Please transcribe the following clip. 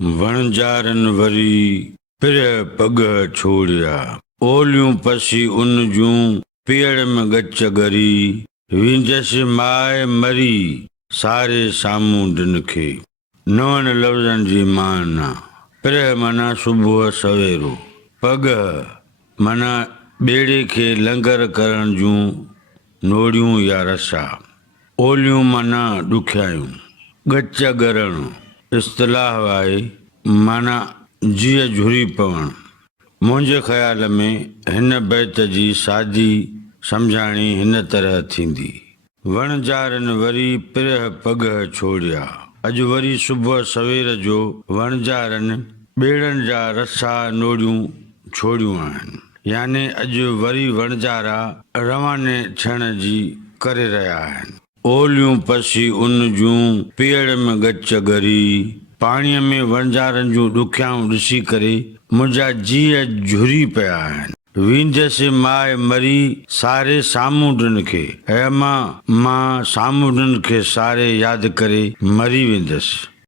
वणजारन वरी पिर पग छोड़िया। ओलियूं पसी उन जूं पेड़ में गच गरी। विंजस माए मरी सारे साम्हूं दिन खे। नवन लफ़्ज़नि जी माना। पिर माना सुबुह सवेरो। पग माना ॿेड़े खे लंगर करण जूं नोड़ियूं या रसा। ओलियूं माना ॾुखियायूं। गच गरण इस्तलाह आहे माना जीअ झुरी पवण। मुंहिंजे ख़्याल में हिन बैत जी सादी सम्झाणी हिन तरह थींदी। वणजारन वरी पिरह पग छोड़िया। अॼु वरी सुबुह सवेर जो वणजारन ॿेड़नि जा रसा नोड़ियूं छोड़ियूं आहिनि। याने अॼु वरी वणजारा रवाने थियण जी करे रहिया आहिनि। ओलियूं पसी उन जूं पेड़ में गच गरी। पाणीअ में वणजारनि जूं ॾुखियाऊं ॾिसी करे मुंहिंजा जीअ झुरी पिया आहिनि। विंजस माए मरी सारे सामूंडनि खे। ऐं मां सामूंडनि खे सारे यादि करे मरी वेंदसि।